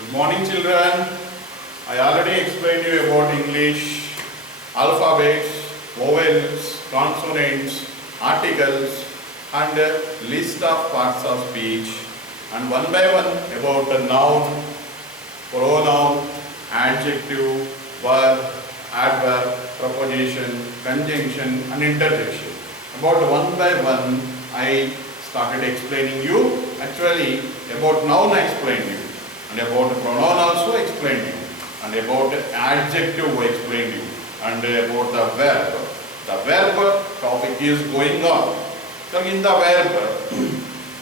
Good morning, children. I already explained you about English, alphabets, vowels, consonants, articles, and list of parts of speech. And one by one about the noun, pronoun, adjective, verb, adverb, preposition, conjunction, and interjection. About one by one, I started explaining you. Actually, about noun I explained you, and about pronoun also explained you, and about adjective I explained you, and about the verb. The verb topic is going on. So in the verb,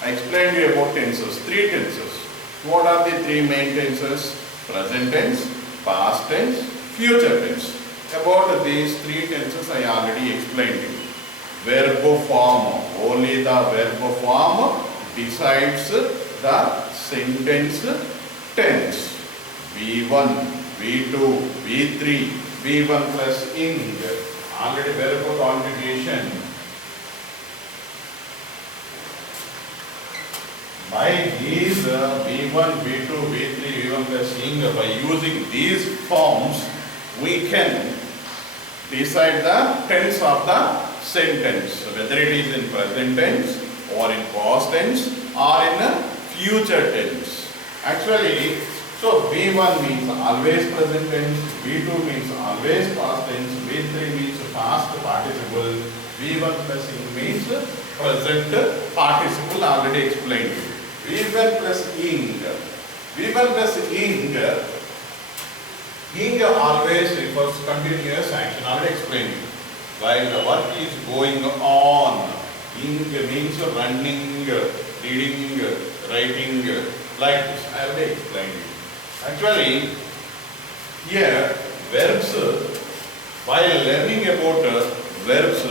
I explained you about tenses, three tenses. What are the three main tenses? Present tense, past tense, future tense. About these three tenses I already explained you. Verb form, only the verb form decides the sentence tense. V1, V2, V3, V1 plus ing. Already verb conjugation. By these V1, V2, V3, V1 plus ing, by using these forms, we can decide the tense of the sentence, whether it is in present tense or in past tense or in future tense. Actually, so V1 means always present tense, V2 means always past tense, V3 means past participle, V1 plus ing means present participle, already explained. V1 plus ing. V1 plus ing always refers to continuous action, already explained. While the work is going on, ing means running, reading, writing, like this. I already explained it. Actually, here verbs, while learning about verbs,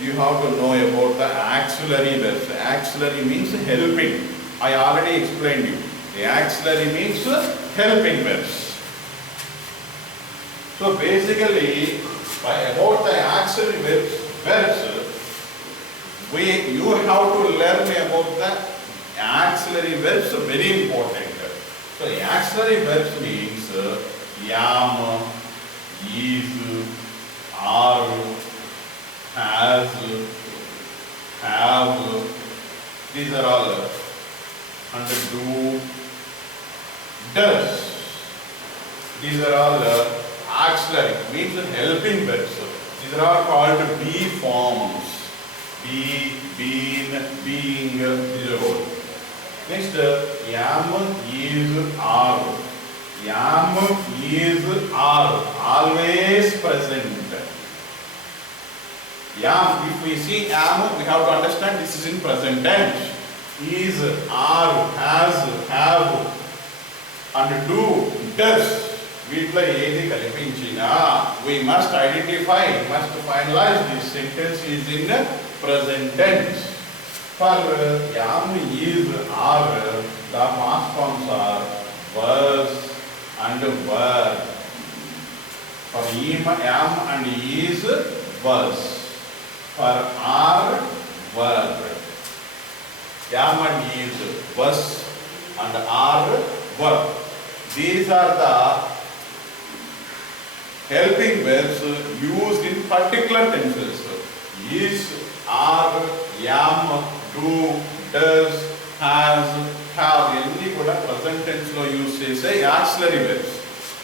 you have to know about the auxiliary verbs. Auxiliary means helping. I already explained you. The auxiliary means helping verbs. So basically, about the auxiliary verbs, you have to learn about the auxiliary verbs, very important. So auxiliary verbs means am, is, are, has, have, these are all, and do, does. These are all auxiliary, means helping verbs. These are all called be forms. Be, been, being, these are all. Next, am, is, are. Am, is, are. Always present. Am, if we see am, we have to understand this is in present tense. Is, are, has, have, and do, does. వీటిలో ఏది కల్పించినా we must identify, must finalize this sentence is in present tense. For am, is, are, the past forms are was and were. For am and is, was. For are, were. Am and is, was and are, were. These are the helping verbs used in particular tenses. Is, are, am, do, does, has, have. ఇవన్నీ కూడా present tense లో use చేసే auxiliary verbs.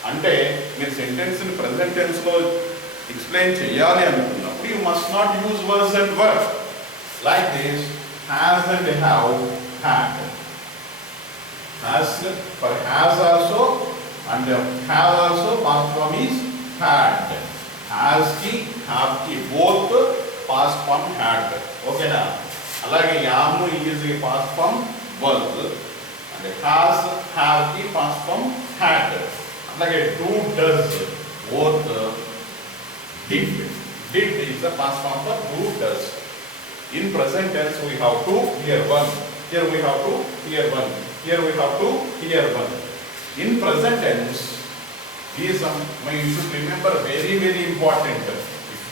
అంటే మీరు sentence ని present tense లో explain చేయాలి అనుకున్నప్పుడు you must not use was and were. Like this, has and have, had. Has, for has also and have also past form is had. Has ki, have ki, both past form had. Okay na? అలాగే am is past form was and has, have ki past form had. అలాగే do, does, both did. Did is the past form for do, does. In present tense we have to, here one. Here we have to, here one. Here we have to, here one. In present tense, these you should remember very, very important.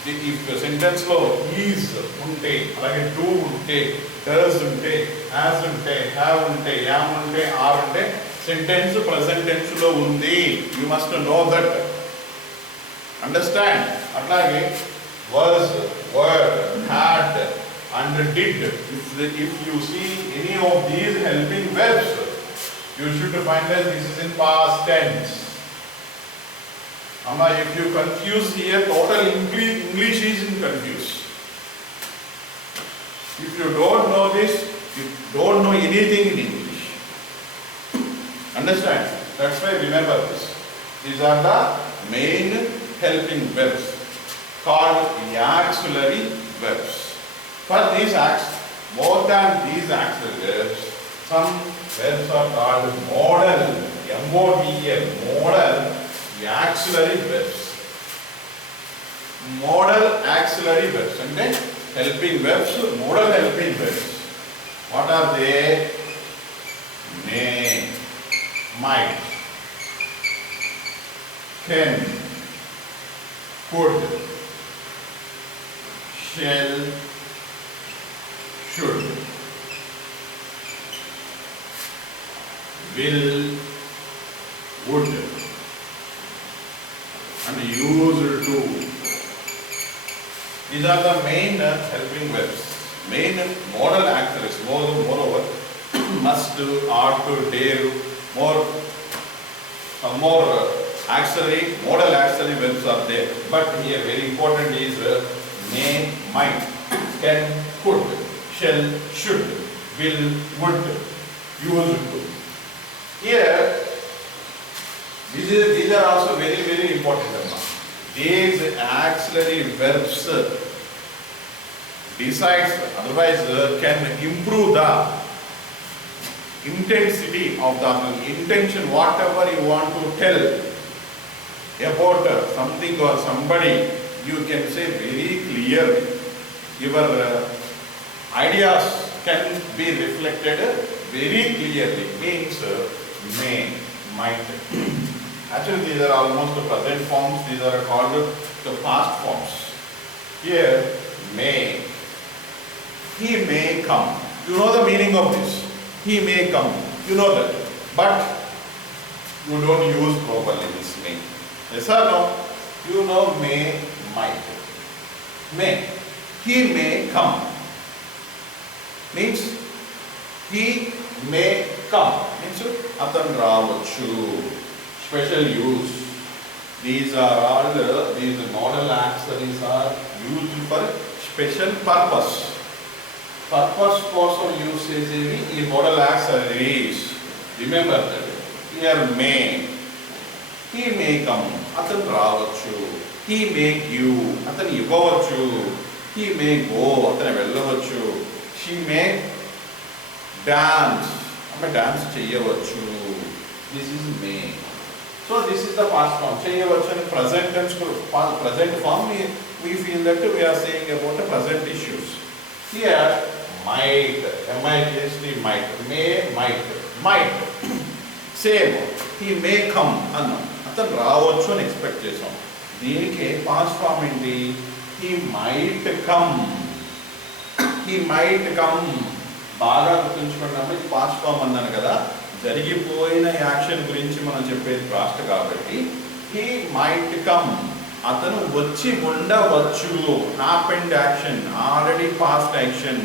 If the sentence lo is unte, alage do unte, does unte, has unte, have unte, am unte, are unte, sentence present tense లో ఉంది. You must know that. Understand? అట్లాగే was, were, had and did. If you see any of these helping verbs, you should find that this is in past tense. Amma, if you confuse here, total English is confused. If you don't know this, you don't know anything in English. Understand? That's why remember this. These are the main helping verbs called auxiliary verbs. For these more than these auxiliary verbs, some verbs are called modal, M-O-D-L, modal auxiliary verbs. Modal auxiliary verbs and then helping verbs, modal helping verbs. What are they? May, might, can, could, shall, should, will, would, and used to. These are the main helping verbs, main modal auxiliaries. Moreover, must, ought to, dare, some more auxiliary, modal auxiliary verbs are there. But here very important is may, might, can, could, shall, should, will, would, used to. Here, these are also very, very important. These auxiliary verbs decides, otherwise can improve the intensity of the intention, whatever you want to tell about something or somebody, you can say very clearly. Your ideas can be reflected very clearly. Means may, might. Actually, these are almost the present forms. These are called the past forms. Here, may. He may come. You know the meaning of this. He may come. You know that. But you don't use properly this may. Yes or no? You know may, might. May. He may come. Means he may come. Means athan ravachu. Special use. These are all these modal auxiliaries are used for special purpose. Purpose కోసం use చేసేవి ఈ modal auxiliaries. Remember that. Here may. He may come. అతను రావచ్చు. He may give. అతను ఇవ్వవచ్చు. He may go. అతను వెళ్ళవచ్చు. She may dance. ఆమె డాన్స్ చేయవచ్చు. This is may. So this is the past form. చేయవచ్చు అని present tense, present form we feel that we are saying about the present issues. Here might, M-I-G-H-T, might, may, might, same. He may come అన్నాం. అతను రావచ్చు అని expect చేసాం. దీనికి past form ఏంటి? He might come. He might come. బాగా గుర్తుంచుకున్నాము. ఇది past form అన్నాను కదా. జరిగిపోయిన యాక్షన్ గురించి మనం చెప్పేది పాస్ట్ కాబట్టి he might come. అతను వచ్చి ఉండవచ్చు. Happened action, already past action.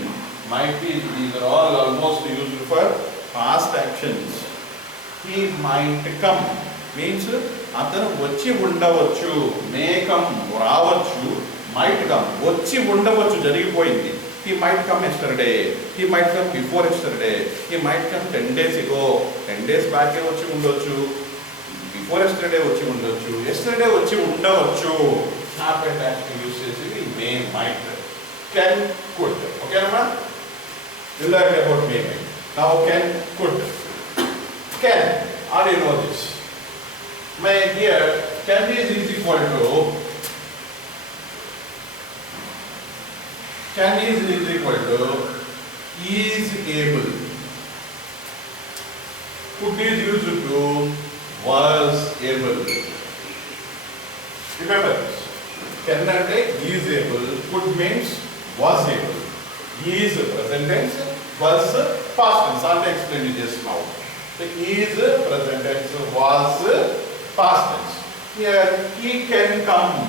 might be, these are all almost used for past actions. He might come means అతను వచ్చి ఉండవచ్చు. may come రావచ్చు. might come వచ్చి ఉండవచ్చు, జరిగిపోయింది. He might come yesterday. He might come before yesterday. He might come 10 days ago. 10 days back వచ్చి ఉండొచ్చు. Before yesterday వచ్చి ఉండొచ్చు. Yesterday వచ్చి ఉండవచ్చు. Happened action use చేసి may, might, can, could. Okay అమ్మా? You learned about may, might. Now can, could. Can. How do you know this? May here can is equal to can is equal to is able. Could is used to was able. Remember this. Can ante is able. Could means was able. Is present tense, was past tense. I'll explain it just now. So is present tense, was past tense. Here he can come.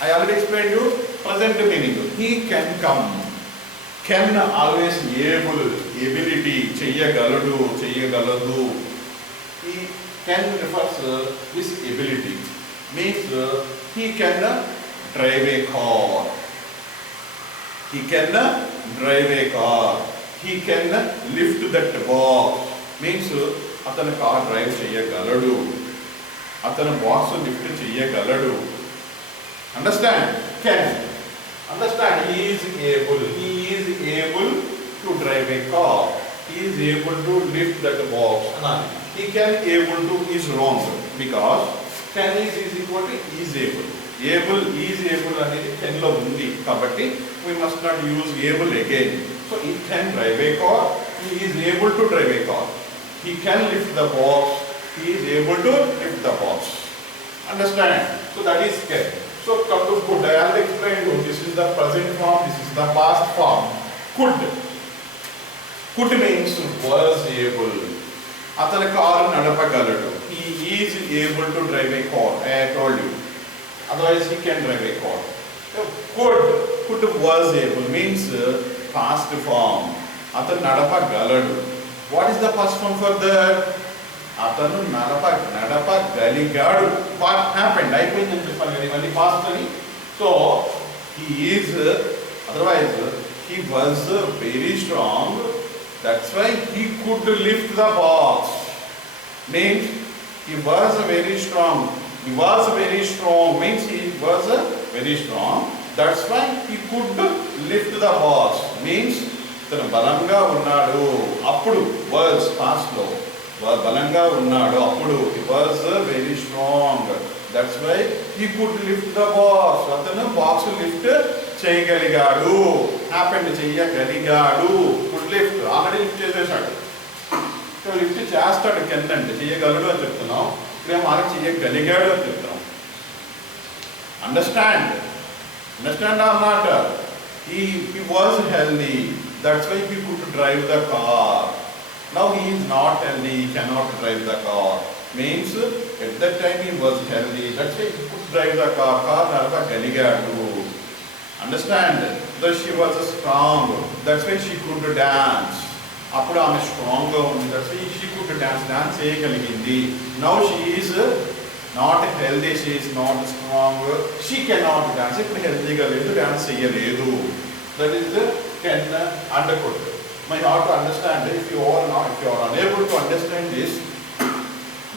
I already explained you present meaning. He can come. Can always able, ability, చెయ్యగలడు, చెయ్యగలదు. He can refers this ability. Means he can drive a car. He can drive a car. He can lift that box. Means అతను car drive చేయగలడు, అతను box lift చేయగలడు. Understand? Can. Understand? He is able. He is able to drive a car. He is able to lift that box. He can able to is wrong because can is equal to is able. Able is able అనేది can లో ఉంది కాబట్టి we must not use able again. So he can drive a car. He is able to drive a car. He can lift the box. He is able to lift the box. Understand? So that is can. So come to could. I already explained you. This is the present form. This is the past form. Could. Could means was able. అతను car నడపగలడు. He is able to drive a car. I told you. Otherwise he can drive a car. Could was able means past form. అతను నడపగలడు. What is the past form for that? అతను నడపగలిగాడు. What happened? అయిపోయిందని చెప్పాలి కదా మళ్ళీ past అని. So he is, otherwise he was very strong. That's why he could lift the box. Means he was very strong. He was very strong means he was very strong. That's why he could lift the box. Means తను బలంగా ఉన్నాడు. అప్పుడు was past లో బలంగా ఉన్నాడు. అప్పుడు he was very strong. That's why he could lift the box. అతను box lift చేయగలిగాడు. హ్యాపెండ్ చేయగలిగాడు. కుడ్ లిఫ్ట్ ఆల్రెడీ లిఫ్ట్ చేసేసాడు. సో లిఫ్ట్ చేస్తాడు కింద అంటే చేయగలడు అని చెప్తున్నాం. ఇక్కడేమో ఆల్రెడీ చేయగలిగాడు అని చెప్తున్నాం. Understand? Understand or not? He was healthy. That's why he could drive the car. Now he is not healthy. He cannot drive the car. Means at that time he was healthy. That's why he could drive the car. Car నడపగలిగాడు. Understand? Though she was strong. That's why she could dance. అప్పుడు ఆమె strong గా ఉంది. That's why she could dance. Dance చేయగలిగింది. Now she is not healthy. She is not strong. She cannot dance. ఇప్పుడు హెల్తీగా లేదు, dance చేయలేదు. That is the can undercoat. You have to understand. If you are unable to understand this,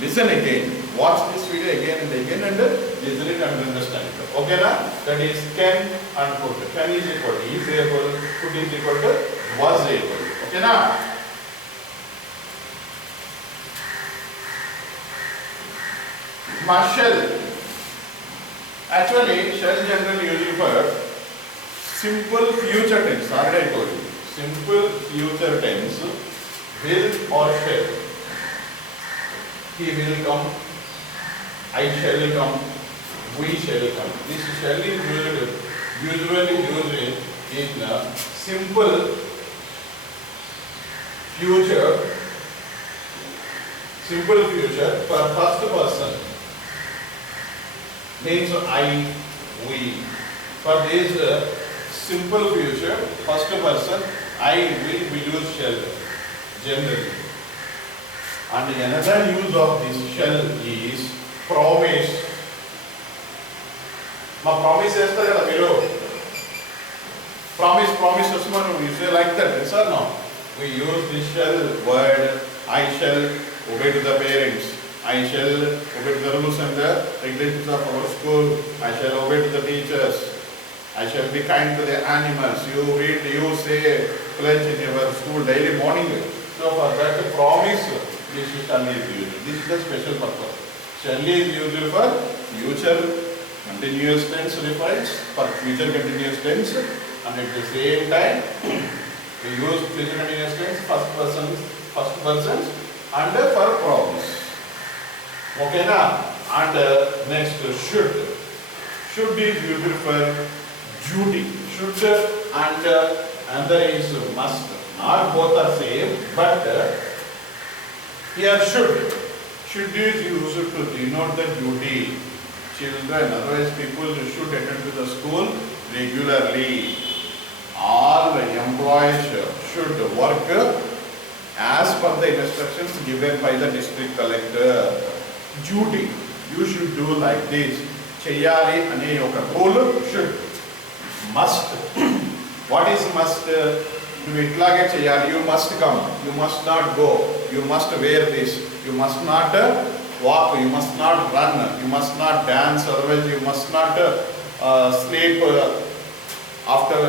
listen again. Watch this video again and again and listen it and understand it. Okay na? That is can and could. Can is equal to is able. Could is equal to was able. Okay na? Shall. Actually, shall generally used for simple future tense. Already I told you. Simple future tense. Will or shall. He will come. I shall come. We shall come. This shall is usually used in simple future. Simple future for first person. Means I, we. For this simple future, first person, I will use shall generally. And another use of this shall is promise. Ma promise chestare kada meeru. Promise chestunnaru. You say like that, yes or no? We use this shall word. I shall obey to the parents. I shall obey to the rules and the regulations of our school. I shall obey to the teachers. I shall be kind to the animals. You read, you say pledge in your school daily morning. So for that promise, this shall is used. This is the special purpose. Shall is used for future continuous tense reference, for future continuous tense, and at the same time we use future continuous tense first person and for promise. Okay na? And next should. Should is used for duty. Should and another is must. Not both are same, but Here should is used to denote the duty. Children, otherwise people should attend to the school regularly. All employees should work as per the instructions given by the district collector. Duty, you should do like this. Cheyali ane oka rule, should. Must. What is must? You itlage cheyali, you must come, you must not go, you must wear this, you must not walk, you must not run, you must not dance, otherwise you must not sleep after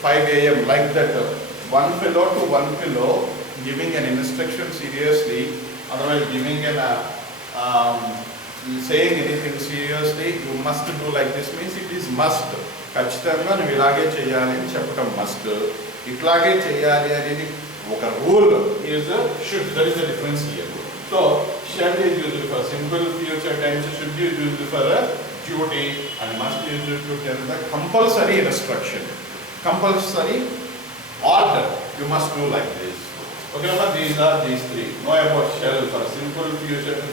5 a.m. like that. One fellow to one fellow giving an instruction seriously, otherwise giving an saying anything seriously, you must do like this means it is must. ఖచ్చితంగా నువ్వు ఇలాగే చేయాలి అని చెప్పడం must. ఇట్లాగే చేయాలి అనేది ఒక rule is should. That is the difference here. So shall is used for simple future tense, should is used for duty, and must is used to tell the compulsory instruction, compulsory order. You must do like this. Okay, but these are these three. Know about shall for simple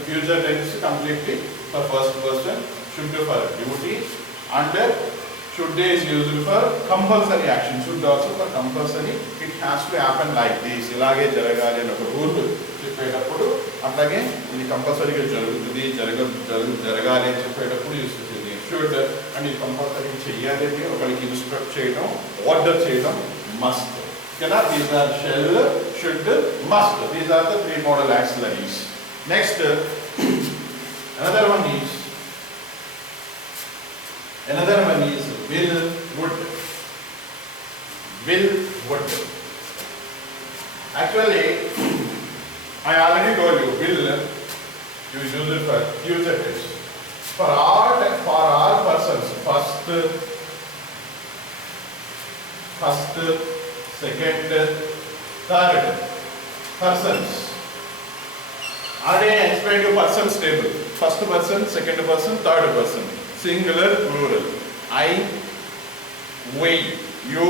future tense completely for first person, should for duty, and should is used for compulsory action. Should also for compulsory. It has to happen like this. ఇలాగే జరగాలి అని ఒక rule చెప్పేటప్పుడు అట్లాగే ఇది కంపల్సరీగా జరుగుతుంది, జరగాలి అని చెప్పేటప్పుడు యూస్ అవుతుంది షుడ్. అండ్ ఇది కంపల్సరీ చేయాలి అని ఒకరికి ఇన్స్ట్రక్ట్ చేయడం, ఆర్డర్ చేయడం మస్ట్. ఓకేనా? These are shall, should, must. These are the 3 modal auxiliaries. Next another one is will, would. Will, would. Actually, I already told you, will, you use it for future tense. For all persons, first, second, third persons. Already I explained you persons table. First person, second person, third person. Singular, plural. I, we, you,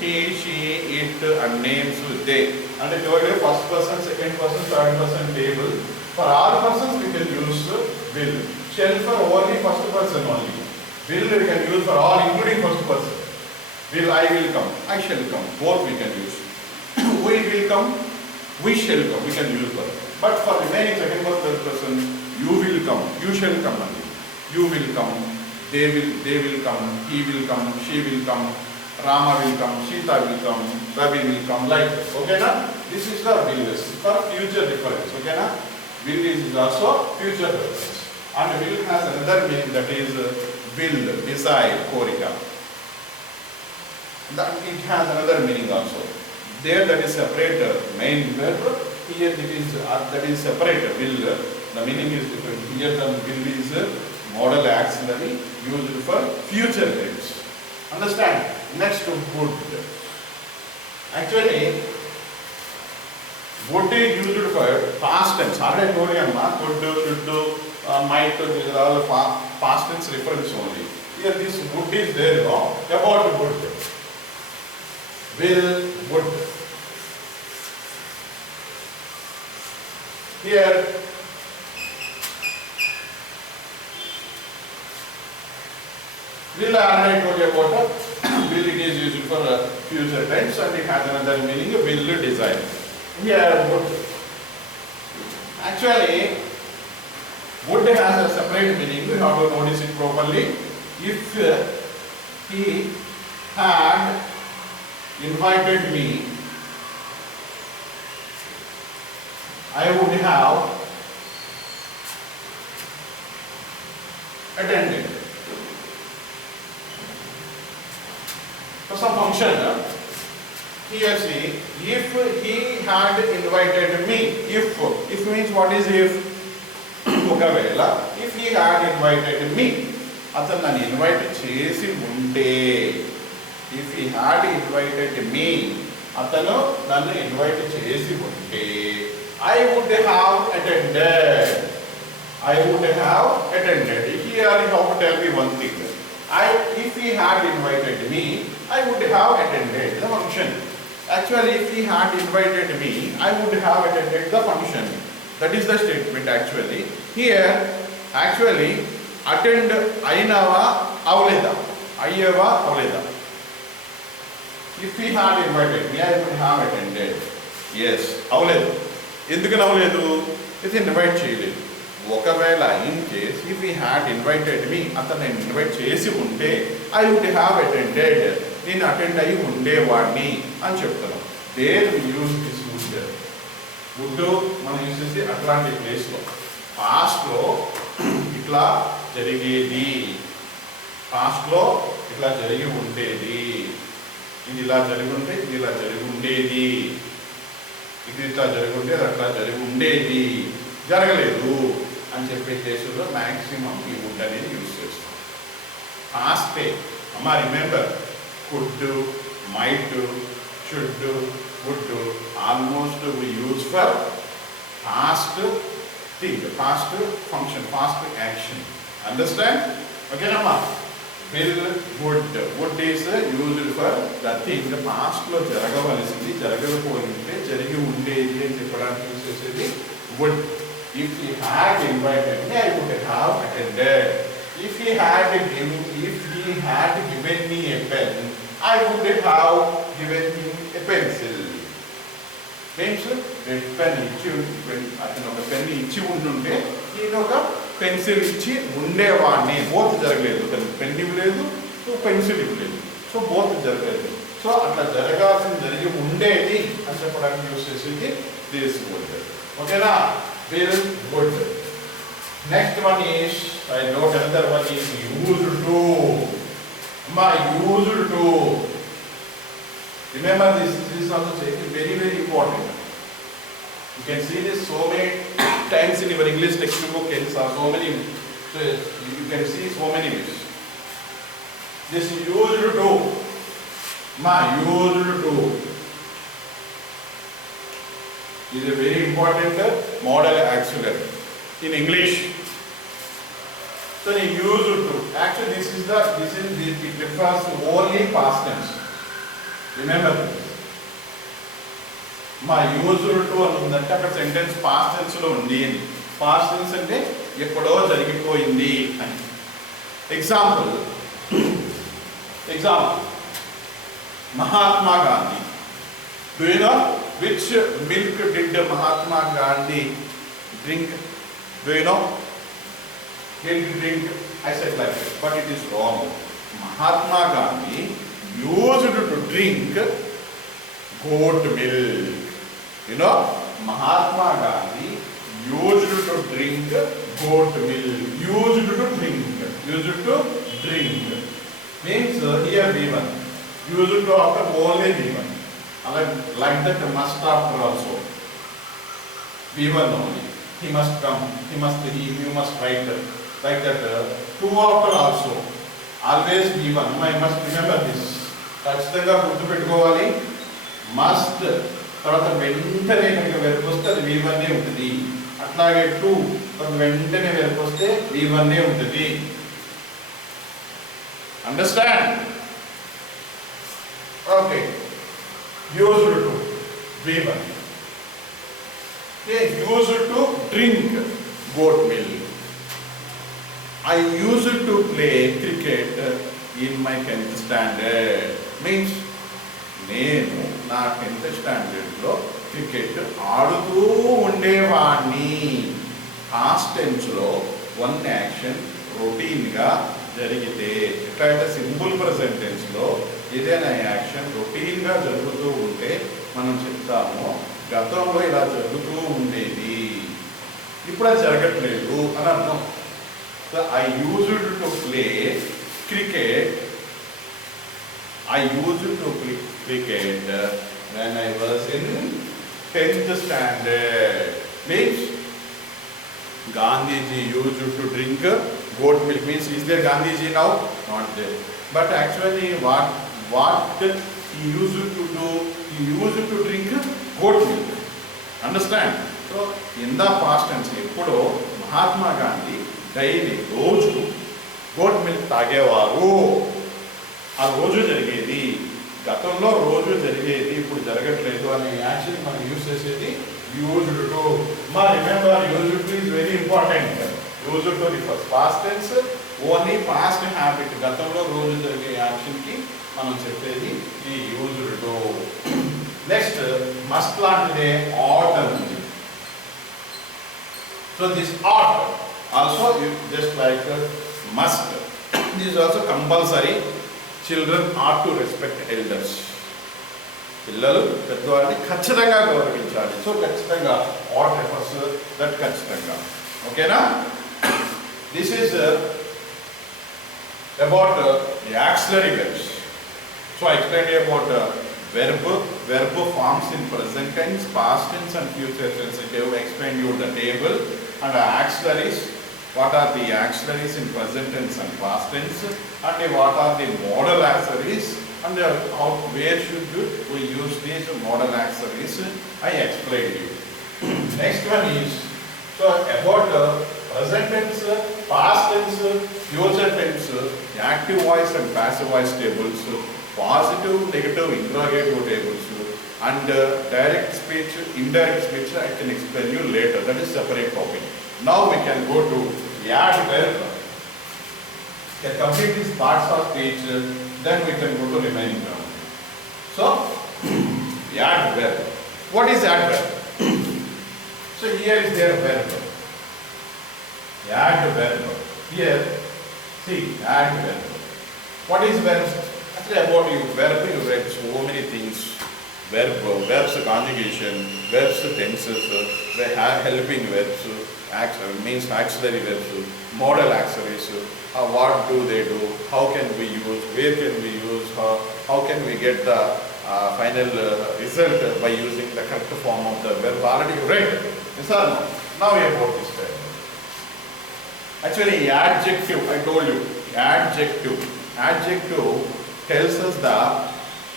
he, she, it, and names they. And I told you first person, second person, third person table. For all persons we can use will. Shall for only first person only. Will we can use for all including first person. Will, I will come, I shall come. Both we can use. We will come, we shall come. We can use for. But for remaining second person, third person, you will come, you shall come only. You will come, they will come, he will come, she will come, Rama will come, Sita will come, Ravi will come, like this. Okay na? This is the will for future reference. Okay na? Will is also future reference. And will has another meaning, that is will, desire, korika. That it has another meaning also. There that is separate main verb. Here it is that is separate will. The meaning is different. Here the will is modal auxiliary used for future tense. Understand? Next to would. Actually, would is used for past tense. Already told you, could, should, might. These are all past tense reference only. Here this would is there. No? About would. Will, would. Here. Will, I already told you about will, it is used for future tense, and it has another meaning, will, desire. Here, would. Actually, would has a separate meaning. We have to notice it properly. If he had invited me, I would have attended. For some function, here see, if he had invited me, if means what is if? ఒకవేళ if he had invited me, అతను నన్ను invite చేసి ఉంటే, if he had invited me, అతను నన్ను invite చేసి ఉంటే, I would have attended. I would have attended. Here you have to tell me one thing. If he had invited me, I would have attended the function. Actually, if he had invited me, I would have attended the function. That is the statement actually. Here actually attend అయినావా అవలేదా, అయ్యేవా అవలేదా. If he had invited me, I would have attended. Yes, అవలేదు. ఎందుకని అవలేదు? ఇది invite చేయలేదు. ఒకవేళ in case if he had invited me, అతను నేను ఇన్వైట్ చేసి ఉంటే ఐ వుడ్ హ్యావ్ అటెండెడ్, నేను అటెండ్ అయ్యి ఉండేవాడిని అని చెప్తున్నాం. There we use this would. Would మనం యూజ్ చేసి అట్లాంటి ప్లేస్లో పాస్ట్లో ఇట్లా జరిగేది, పాస్ట్లో ఇట్లా జరిగి ఉండేది, ఇది ఇలా జరిగి ఉంటే ఇది ఇలా జరిగి ఉండేది, ఇది ఇట్లా జరిగి ఉంటే అది అట్లా జరిగి ఉండేది, జరగలేదు అని చెప్పే కేసుల్లో మ్యాక్సిమం ఈ వుడ్ అనేది యూజ్ చేస్తాం. పాస్టే అమ్మ remember, could, might, should, would almost we use for past thing, past function, past action. Understand? ఓకేనమ్మా. Will, would. Would is used for the thing పాస్ట్లో జరగవలసింది జరగకపోయింటే జరిగి ఉండేది అని చెప్పడానికి యూజ్ చేసేది would. If he had invited me, I would have attended. If he had given me a pen, I would have given him a pencil. Means pen ఇచ్చి, అతను ఒక పెన్ ఇచ్చి ఉంటుంటే నేను ఒక పెన్సిల్ ఇచ్చి ఉండేవాడిని. బోత్ జరగలేదు, పెన్ ఇవ్వలేదు, పెన్సిల్ ఇవ్వలేదు, సో బోత్ జరగలేదు. సో అట్లా జరగాల్సింది జరిగి ఉండేది అని చెప్పడానికి యూజ్ చేసేది దిస్ వుడ్. ఓకేనా? Will, would. Next one is, I note another one is used to. Ma, used to. Remember this is also very very important. You can see this so many times in your English textbook, and so many, so you can see so many ways. This used to. Ma, used to is a very important modal auxiliary in English. So they used to. Actually, it refers to only past tense. Remember this. Ma used to anundante అక్కడ sentence past tense లో ఉంది అని. Past tense అంటే ఎప్పుడో జరిగిపోయింది అని. Example Mahatma Gandhi. Do you know which milk did Mahatma Gandhi drink? Do you know? He did drink. I said like that, but it is wrong. Mahatma Gandhi used to drink goat milk. You know, Mahatma Gandhi used to drink goat milk. Used to drink. Means here V1. Used to after only V1. Like that must after also. V1 only. He must come. You must write like that. To after also. Always V1. I must remember this. ఖచ్చితంగా గుర్తుపెట్టుకోవాలి. Must తర్వాత వెంటనే కనుక వెరపొస్తే అది V1 ఉంటుంది. అట్లాగే to వెంటనే వెరపొస్తే V1 ఉంటుంది. Understand? Okay. Used to V1. Okay, used to drink goat milk. I used to play cricket in my 10th standard. Means నేను నా 10th స్టాండర్డ్లో క్రికెట్ ఆడుతూ ఉండేవాడిని. పాస్ట్ టెన్స్లో వన్ యాక్షన్ రొటీన్గా జరిగితే, ఎట్లయితే సింపుల్ ప్రెజెంట్ టెన్స్లో ఏదైనా యాక్షన్ రొటీన్గా జరుగుతూ ఉంటే మనం చెప్తాము గతంలో ఇలా జరుగుతూ ఉండేది, ఇప్పుడు అది జరగట్లేదు అని అర్థం. So I used to play cricket. I used to play cricket when I was in 10th standard. Means Gandhiji used to drink goat milk. Means is there Gandhiji now? Not there. But actually what he used to do, he used to drink goat milk. Understand? So in the past tense eppudo Mahatma Gandhi daily రోజు goat milk తాగేవారు. ఆ రోజు జరిగేది, గతంలో రోజు జరిగేది ఇప్పుడు జరగట్లేదు అనే యాక్షన్ మనం యూజ్ చేసేది used to. Remember, used to is very important. Used to refers past tense, only past habit. గతంలో రోజు జరిగే యాక్షన్ కి మనం చెప్పేది ఈ used to. నెక్స్ట్ మస్ట్ లాంటిదే ought ఉంది. So this ought also just like must. This is also compulsory. Children ought to respect elders. పిల్లలు పెద్దవాళ్ళని ఖచ్చితంగా గౌరవించాలి. సో ఖచ్చితంగా ought refers that ఖచ్చితంగా. ఓకేనా? This is about the auxiliary verbs. So I explained about verb forms in present tense, past tense and future tense. I have explained you the table and auxiliaries. What are the auxiliaries in present tense and past tense, and what are the modal auxiliaries, and where should we use these modal auxiliaries? I explained you. Next one is about present tense, past tense, future tense, active voice and passive voice tables, positive, negative, interrogative tables, and direct speech, indirect speech. I can explain you later. That is separate topic. Now we can go to add verb. We can complete these parts of speech. Then we can go to remaining ground. So add verb. What is add verb? So here is their verb. Add verb. Here, see, add verb. What is verb? Actually, about you verb, you read so many things. Verbs conjugation, verbs tenses, helping verbs, means auxiliary verbs, modal auxiliaries. What do they do? How can we use? Where can we use? How can we get the final result by using the correct form of the verb? Already you read. Yes or no? Now we about this verb. Actually, adjective. I told you, adjective. Adjective tells us the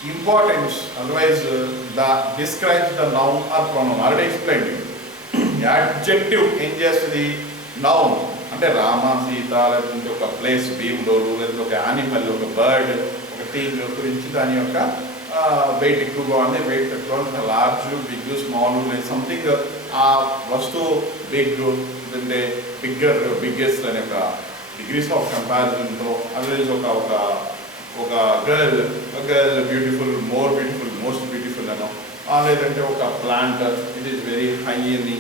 importance, otherwise describes the noun or pronoun. Already explained you. Adjective changes the noun. అంటే రామ సీత లేదంటే ఒక place Bhimadolu లేదంటే ఒక animal, ఒక bird, ఒక thing గురించి దాని యొక్క వెయిట్ ఎక్కువగా ఉంది, వెయిట్ తక్కువ ఉంది, లార్జ్, బిగ్, స్మాల్, లేదు సంథింగ్ ఆ వస్తువు బిగ్ అంటే బిగ్గెస్ట్ అనే ఒక డిగ్రీస్ ఆఫ్ కంపారిజన్తో అదర్వైజ్ ఒక girl beautiful, more beautiful, most beautiful అనో, లేదంటే ఒక plant it is very high అని,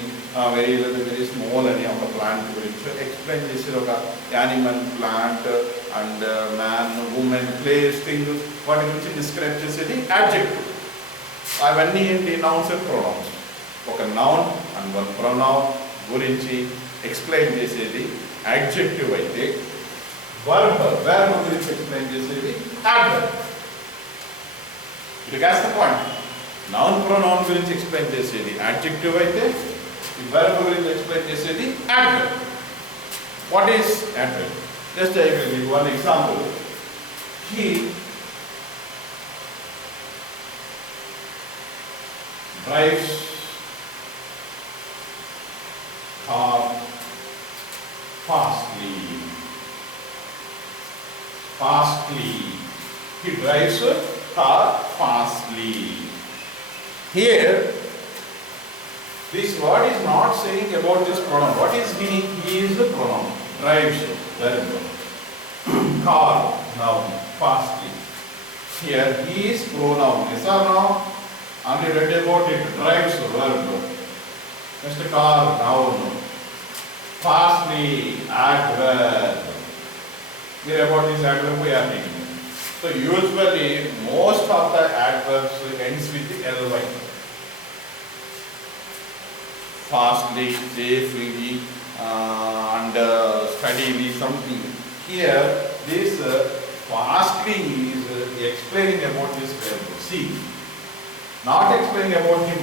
వెరీ స్మాల్ అని ఒక ప్లాంట్ గురించి ఎక్స్ప్లెయిన్ చేసి ఒక animal, plant and man, woman, place, thing వాటి గురించి డిస్క్రైబ్ చేసేది యాడ్జెక్టివ్. అవన్నీ ఏంటి? Nouns and pronouns. ఒక నౌన్ అండ్ వన్ ప్రొనౌన్ గురించి ఎక్స్ప్లెయిన్ చేసేది యాడ్జెక్టివ్ అయితే, verb గురించి ఎక్స్ప్లెయిన్ చేసేది adverb. You guess the point. Noun pronoun గురించి ఎక్స్ప్లెయిన్ చేసేది adjective అయితే, verb గురించి ఎక్స్ప్లెయిన్ చేసేది adverb. What is adverb? Just I will give one example. He drives car fastly. He drives a car fastly. Here, this word is not saying about this pronoun. What is he? He is the pronoun. Drives, verb. Car, noun, fastly. Here, he is pronoun. Yes or no? Only read about it. Drives, verb. Mr. Car, noun. Fastly, adverb. Here about this adverb we are taking. So usually most of the adverbs ends with ly. Fastly, safely, and steadily, something. Here this fastly is explaining about this verb. See, not explaining about him.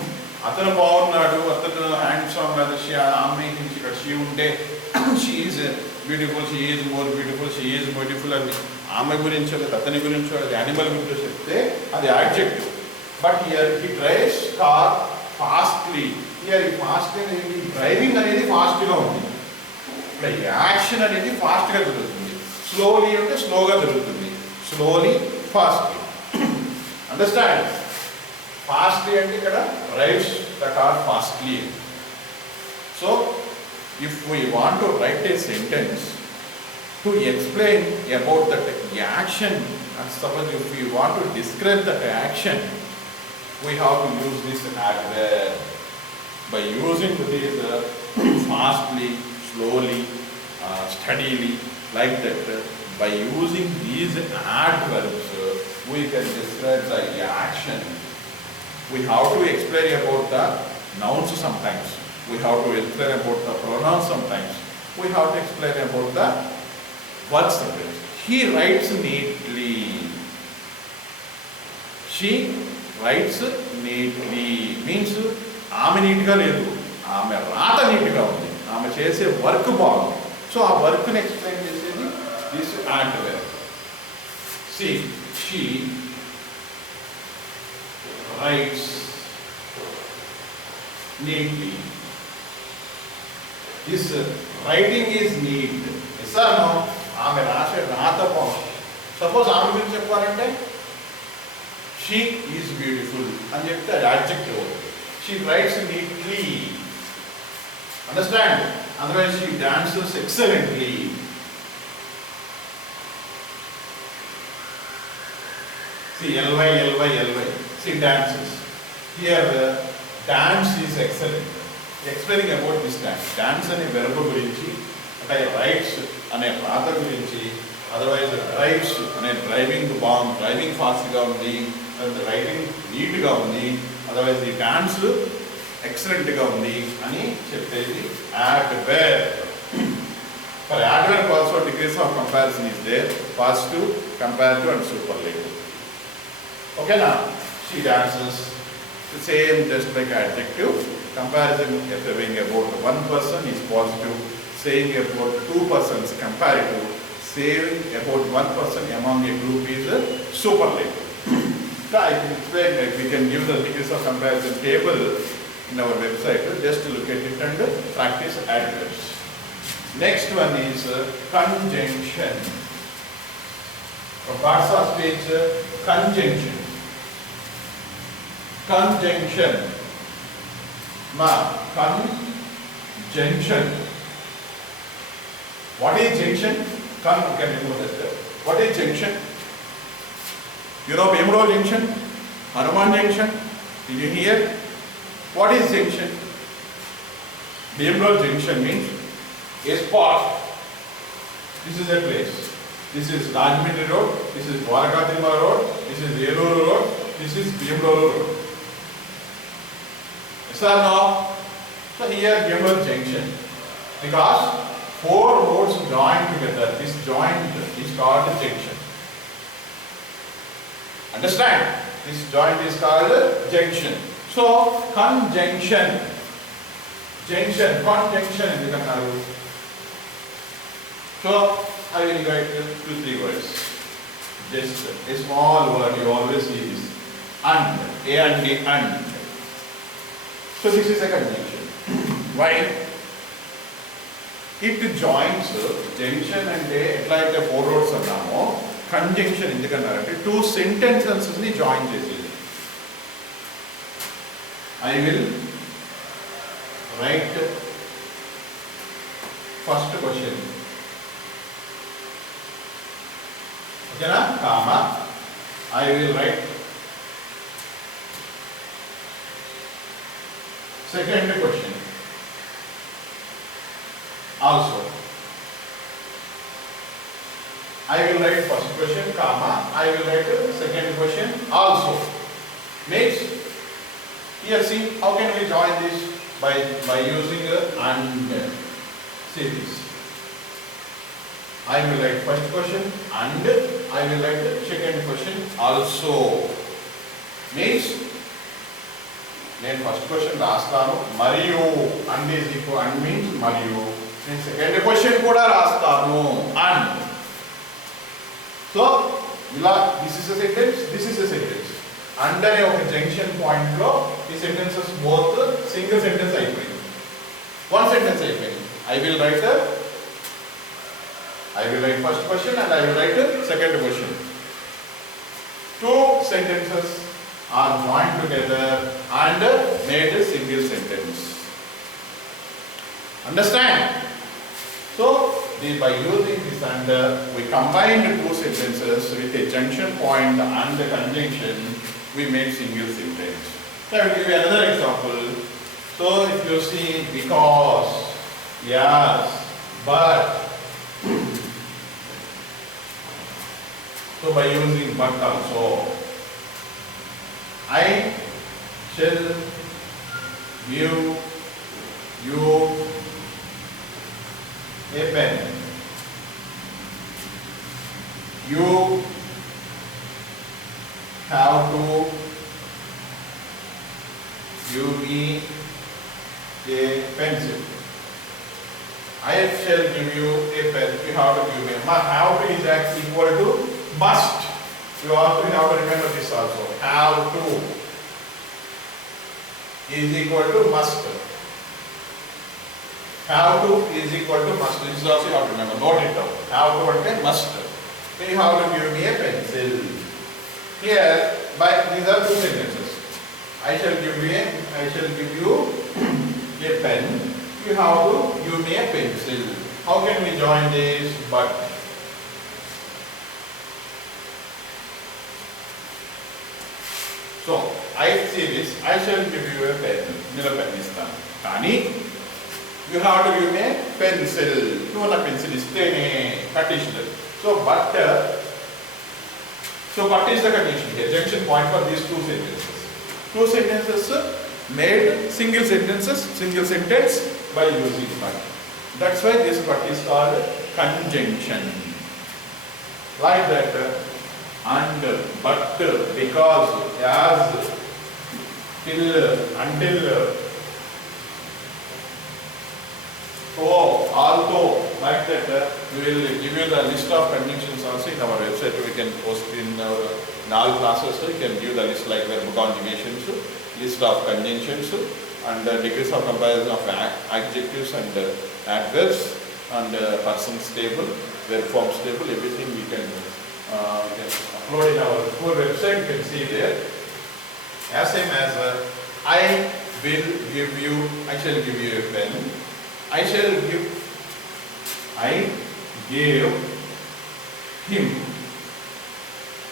అతను బాగున్నాడు, అతను handsome, లేదా ఆమె ఇక్కడ she ఉంటే she is beautiful, she is more beautiful, she is beautiful అని ఆమె గురించి లేదా అతని గురించి యానిమల్ గురించి చెప్తే అది adjective. But here he drives car fastly. Here ఈ ఫాస్ట్ అనేది డ్రైవింగ్ అనేది ఫాస్ట్గా ఉంది, ఇక్కడ యాక్షన్ అనేది ఫాస్ట్గా జరుగుతుంది. స్లోలీ అంటే స్లోగా జరుగుతుంది, స్లోలీ ఫాస్ట్లీ. అండర్స్టాండ్? ఫాస్ట్లీ అంటే ఇక్కడ drives that are fastly. So, if we want to write a sentence to explain about that action, and suppose if we want to describe that action, we have to use this adverb. By using these fastly, slowly, steadily, like that, by using these adverbs, we can describe the action. We have to explain about the nouns sometimes. We have to explain about the pronouns sometimes. We have to explain about the verbs sometimes. He writes neatly. She writes neatly. Means ఆమె నీట్గా లేదు, ఆమె రాత నీట్గా ఉంది, ఆమె చేసే work బాగుంది. సో ఆ వర్క్ని ఎక్స్ప్లెయిన్ చేసేది this adverb. See, she writes neatly. This writing is neat. Yes or no? ఆమె రాసే రాత బాగుంది. సపోజ్ ఆమె గురించి చెప్పాలంటే she is beautiful అని చెప్తే అది adjective. She writes neatly. Understand? Otherwise she dances excellently. See, ly. She dances. Here dance is excellent. Explaining about this dance. Dance అనే verb గురించి, అంటే writes అనే ప్రాత గురించి, otherwise drives అనే డ్రైవింగ్ బాగుంది, డ్రైవింగ్ ఫాస్ట్గా ఉంది, రైటింగ్ నీట్గా ఉంది, అదర్వైజ్ ఈ డాన్స్ ఎక్సలెంట్గా ఉంది అని చెప్పేది adverb. For adverb also degrees of comparison is there, positive, comparative and superlative. Okay now, she dances, the same just like adjective. Comparison saying about one person is positive, saying about two persons comparative, saying about one person among a group is superlative. So I can explain that we can give the degrees of comparison table in our website. Just look at it and practice adverbs. Next one is conjunction. From parts of speech, conjunction. Conjunction. Ma, conjunction. What is junction? Can you know that? What is junction? You know Bhimrao Junction, Hanuman Junction. Did you hear? What is junction? Bhimrao Junction means a spot. This is a place. This is Rajahmundry Road. This is Dwarka Road. This is Eluru Road. This is Bhimrao Road. Yes or no? So here Bhimrao Junction, because four roads join together. This joint is called junction. Understand? This joint is called junction. So, conjunction. Junction, conjunction in the Kannadu. So, I will write 2-3 words. Just a small word, you always see this. And, A and D, and. So, this is a conjunction. Why? It joins junction and A, like the four roads are now. Conjunction ఎందుకన్నారంటే two సెంటెన్సెస్ని join చేసేది. I will write first question. ఓకేనా? Comma I will write second question also. I will write first question, comma, I will write second question also. Makes, here see, how can we join this? By using and. See this. I will write first question and I will write second question also. Means, నేను first question రాస్తాను మరియు and is equal, and means మరియు, నేను second question కూడా రాస్తాను and. So, this is a sentence, this is a sentence. Under a junction point lo, the sentences both single sentence అయిపోయింది. One sentence అయిపోయింది. I will write first question and I will write second question. Two sentences are joined together and made a single sentence. Understand? So, by using this and we combined two sentences with a junction point and the conjunction, we made single sentence. So, I will give you another example. So, if you see because, yes, but. So, by using but also, I shall give you a pen. You have to give me a pencil. I shall give you a pen. You have to give me. Have to is actually equal to must. You also have to remember this also. Have to is equal to must. Have to is equal to must. This is also you have to remember. Note it down. Have to and must. Then you have to give me a pencil. Here, these are two sentences. I shall give you a pen. You have to give me a pencil. How can we join this? But. So, I see this. I shall give you a pen. Nila pen istan. Kani, you have to give me a pencil. You want a pencil istene conditional. So, but is the condition here? Junction point for these two sentences. Two sentences made single sentence by using but. That's why this but is called conjunction. Like that, and but, because, as, till, until, so, although, like that, we will give you the list of conjunctions also in our website. We can post in our classes. So you can give the list like verb conjugations, list of conjunctions, and degrees of comparison of adjectives and adverbs, and person stable, verb form stable. Everything we can upload in our school website. You can see there. As same as I shall give you a pen. I gave him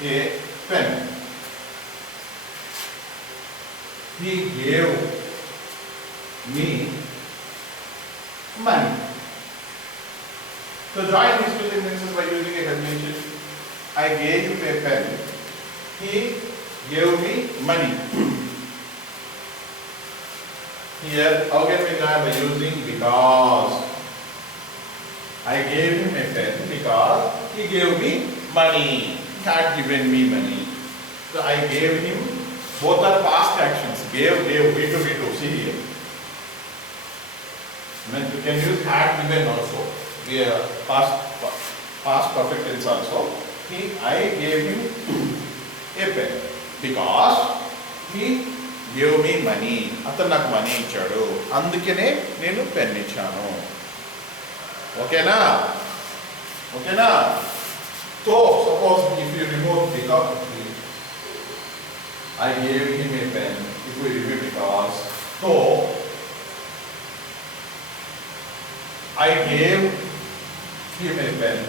a pen. He gave me money. So join these two sentences by using a conjunction. I gave him a pen. He gave me money. Here, how can we join by using because? I gave him a pen because he gave me money. He had given me money. So I gave him, both are past actions. Gave, V2. See here. You can use had given also. Past perfect tense also. I gave him a pen because he gave me money. అతను నాకు money ఇచ్చాడు, అందుకనే నేను pen ఇచ్చాను. ఓకేనా? So suppose if you remove because, I gave him a pen. If we remove because, so I gave him a pen.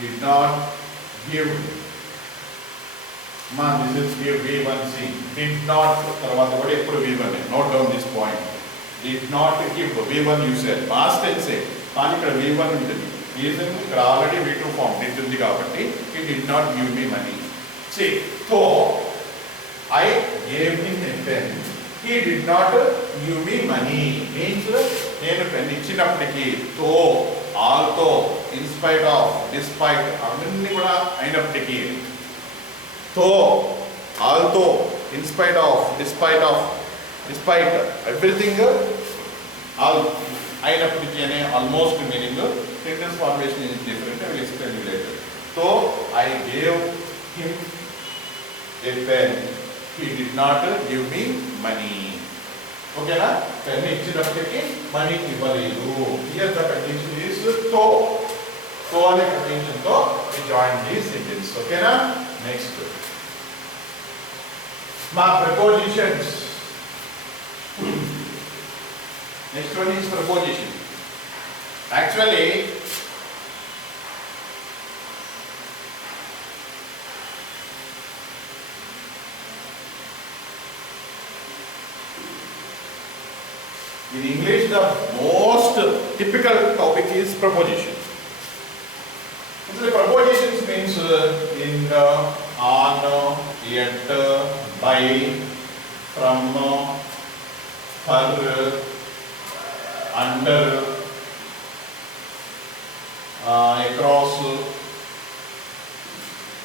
Did not give. This is give V1C. Did not, V1. Note down this point. Did not give. V1 you said. Past tense. కానీ ఇక్కడ V1 ఉంటుంది. Reason ఇక్కడ already V2 form ఉంటుంది కాబట్టి he did not give me money. See, so I gave him a pen. He did not give me money. Means నేను pen ఇచ్చినప్పటికీ so, although, in spite of, despite అవన్నీ కూడా అయినప్పటికీ so, although, in spite of, despite everything all అయినప్పటికీ అనే almost meaning sentence formation is different. I will explain you later. So I gave him a pen. He did not give me money. ఓకేనా? Pen ఇచ్చినప్పటికీ money ఇవ్వలేదు. Here the condition is తో. తో అనే condition తో we join the sentence. ఓకేనా? Next మా prepositions. Next one is preposition. Actually, in English, the most typical topic is preposition. Actually, prepositions means in, on, yet, by, from, for, under, across,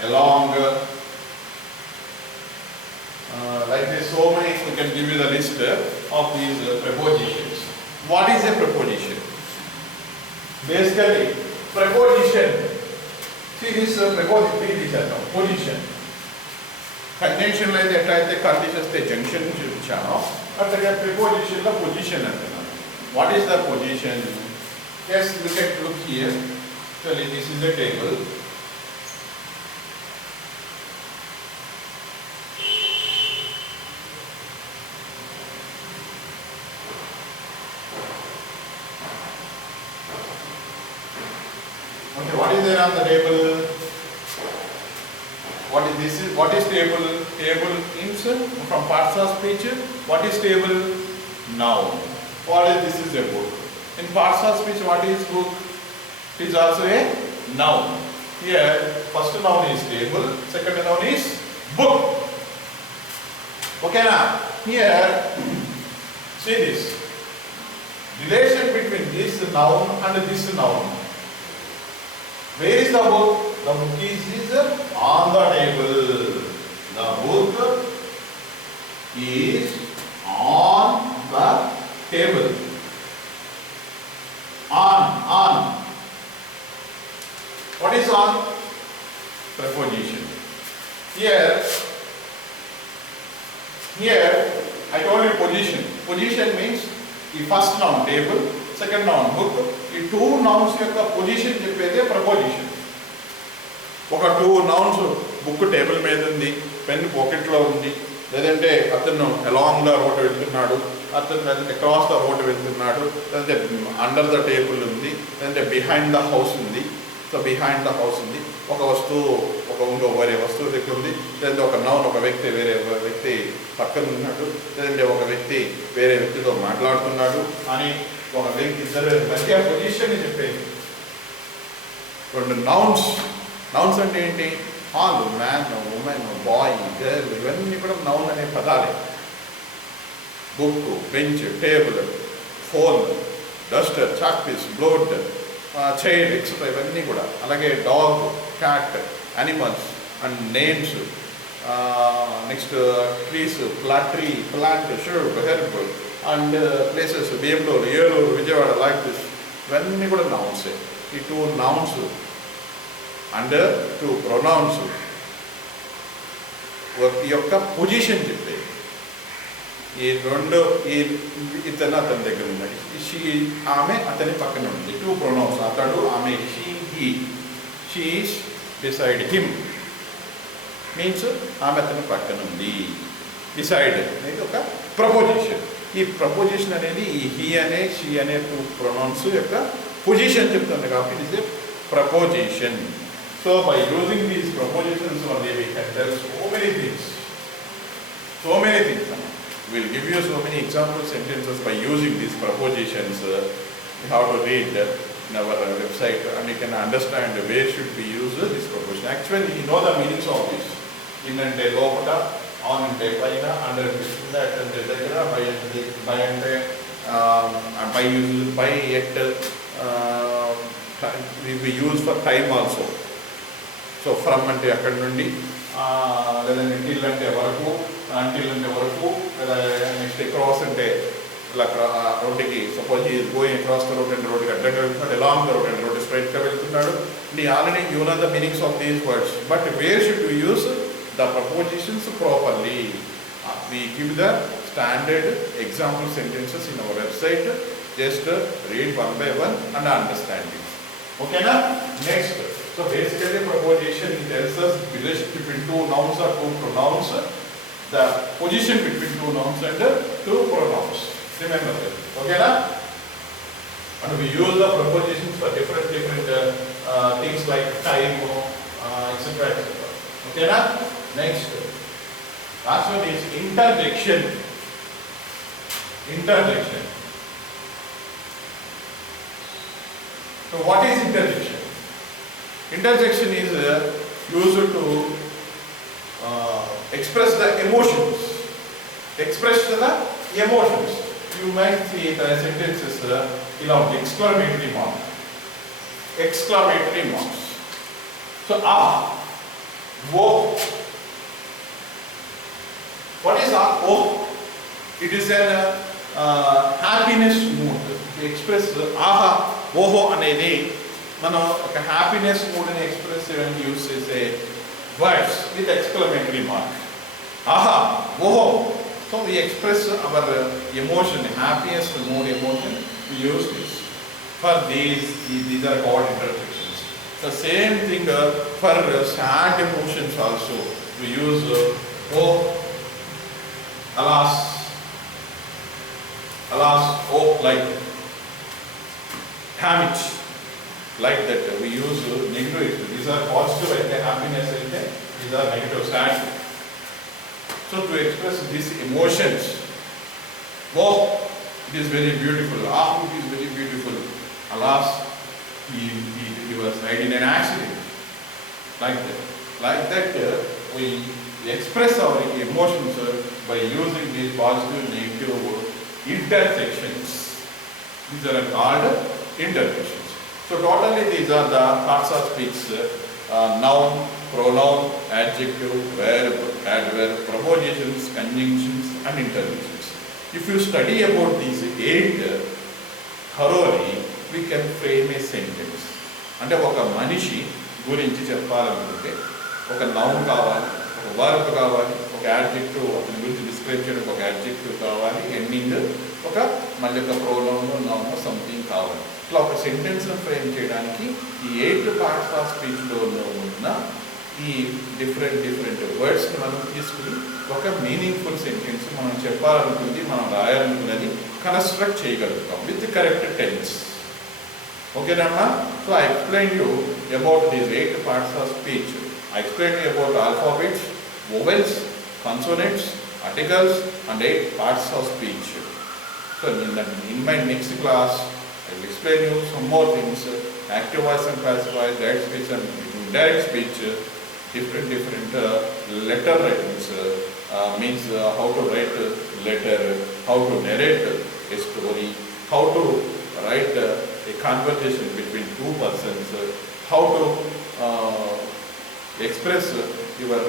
along, like this. So many, we can give you the list of these prepositions. What is a preposition? Basically, preposition. See this preposition, position. Conjunction like that, like the conditions, the junction చూపించాను. అట్లా preposition లో position అంటున్నాను. What is the position? Yes, look here. Actually, this is a table. Okay, what is there on the table? What is this? What is table? Table means from parts of speech. What is table? Noun. What is this? Is a book. In parts of speech, what is book? It is also a noun. Here, first noun is table. Second noun is book. Okay now. Here, see this relation between this noun and this noun. Where is the book? The book is on the table. The book is on the table. On. What is on? Preposition. Here I told you position. Position means the first noun table, second noun book. ఈ two nouns యొక్క position చెప్పేదే preposition. ఒక two nouns, book table మీద ఉంది, pen పాకెట్లో ఉంది, లేదంటే అతను అలాంగ్ ద రోడ్ వెళ్తున్నాడు, అతను అక్రాస్ ద రోడ్ వెళ్తున్నాడు, లేదంటే అండర్ ద టేబుల్ ఉంది, లేదంటే బిహైండ్ ద హౌస్ ఉంది. సో బిహైండ్ ద హౌస్ ఉంది, ఒక వస్తువు ఇంకో వేరే వస్తువు దగ్గర ఉంది, లేదంటే ఒక నౌన్ ఒక వ్యక్తి వేరే వ్యక్తి పక్కన ఉన్నాడు, లేదంటే ఒక వ్యక్తి వేరే వ్యక్తితో మాట్లాడుతున్నాడు అని ఒక వ్యక్తి ఇద్దరు మధ్య పొజిషన్ చెప్పేది. రెండు నౌన్స్ అంటే ఏంటి? All, man, women, boy, girl, ఇవన్నీ కూడా నౌన్ అనే పదాలే. Book, bench, table, phone, duster, chalkpiece, board, chair, etcetera ఇవన్నీ కూడా. అలాగే dog, cat, animals and names. Next trees, tree, plant, shoot, herb and places, Bengaluru, Eluru, Vijayawada, like this. ఇవన్నీ కూడా నౌన్సే. ఈ two nouns and two pronouns యొక్క పొజిషన్ చెప్పేది. ఈ రెండు, ఇతను అతని దగ్గర ఉన్నాడు, షీ ఆమె అతని పక్కన ఉంది. టూ ప్రొనౌన్స్, అతడు, ఆమె, she, he. She is beside him means ఆమె అతని పక్కన ఉంది. బిసైడ్ అనేది ఒక ప్రపోజిషన్. ఈ ప్రపోజిషన్ అనేది ఈ హీ అనే, షీ అనే టూ ప్రొనౌన్స్ యొక్క పొజిషన్ చెప్తుంది కాబట్టి it is a preposition. So by using these prepositions only we can tell so many things. We'll give you so many example sentences by using these prepositions. You have to read in our website and you can understand where should we use this preposition. Actually, you know the meanings of this. In and lopata, on and paina, under that and the by and by use by yet we use for time also. So from అంటే అక్కడ నుండి, లేదంటే till అంటే వరకు, until అంటే వరకు, లేదా next cross అంటే ఇలా రోడ్డుకి, సపోజ్ ఈ గోయింగ్ అక్రాస్ ద రోడ్ అంటే రోడ్డుకి అడ్డంగా వెళ్తున్నాడు, అలాంగ్ ద రోడ్ అంటే రోడ్డు స్ట్రైట్గా వెళ్తున్నాడు. నీ already you know the meanings of these words, but where should you use the prepositions properly. We give the standard example sentences in our website. Just read one by one and understand it. Okay na? Next. So basically proposition tells us relation between two nouns or two pronouns, the position between two nouns and two pronouns. Remember that. Okay na? And we use the prepositions for different things like time, etc. Okay na? Next. Last one is interjection. Interjection. So what is interjection? Interjection is used to express the emotions. Express the emotions. You might see the sentences exclamatory mark. Exclamatory marks. So wo. What is oh? It is an happiness mood. To express aha, oho anedi. Mano oka happiness mood and express and use a words with exclamatory mark. Aha, oho. So we express our emotion, happiness mood emotion. We use this. For these are called interjections. The same thing for sad emotions also. We use oh, alas, oh, like damn it. Like that, we use negative. These are positive and happiness and these are negative, sad. So to express these emotions, oh, it is very beautiful. Ah, it is very beautiful. Alas, he was died in an accident. Like that, we express our emotions by using these positive, negative interjections. These are called interjections. So totally these are the parts of speech, noun, pronoun, adjective, verb, adverb, prepositions, conjunctions and interjections. If you study about these 8 thoroughly, we can frame a sentence. అంటే ఒక మనిషి గురించి చెప్పాలనుకుంటే ఒక noun కావాలి, ఒక verb కావాలి, ఒక యాడ్జెక్టివ్ అతని గురించి డిస్క్రైబ్ చేయడానికి ఒక యాడ్జెక్టివ్ కావాలి, ఎండింగ్ ఒక మళ్ళీ ఒక ప్రోనౌన్, నౌన్ సంథింగ్ కావాలి. ఇట్లా ఒక సెంటెన్స్ ఫ్రేమ్ చేయడానికి ఈ 8 పార్ట్స్ ఆఫ్ స్పీచ్లో ఉన్న ఈ డిఫరెంట్ వర్డ్స్ని మనం తీసుకుని ఒక మీనింగ్ఫుల్ సెంటెన్స్ మనం చెప్పాలనుకుంది, మనం రాయాలనుకున్నది కన్స్ట్రక్ట్ చేయగలుగుతాం విత్ కరెక్ట్ టెన్స్. ఓకేనమ్మా? So I explained you about these 8 parts of speech. I explained you about alphabets, vowels, consonants, articles and 8 parts of speech. So in my next class, I will explain you some more things, active voice and passive voice, direct speech and indirect speech, different letter writings, means how to write a letter, how to narrate a story, how to write a conversation between two persons, how to express your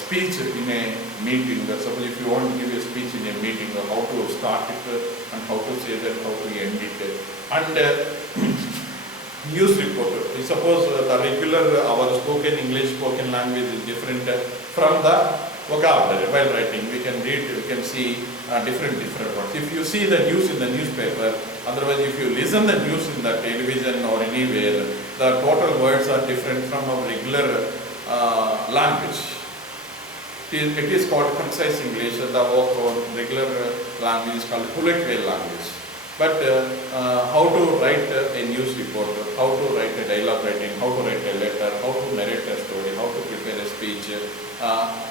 speech in a meeting. Suppose if you want to give a speech in a meeting, how to start it and how to say that, how to end it. And news report. Suppose the regular, our spoken English, spoken language is different from the vocabulary. While writing, we can read, we can see different words. If you see the news in the newspaper, otherwise if you listen the news in the television or anywhere, the total words are different from our regular language. It is called concise English. The regular language is called bullet way language. But how to write a news report, how to write a dialogue writing, how to write a letter, how to narrate a story, how to prepare a speech,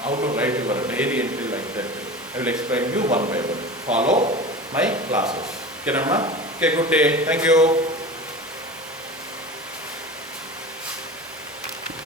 how to write your diary entry like that, I will explain you one by one. Follow my classes. Okay, Namma? Okay, good day. Thank you.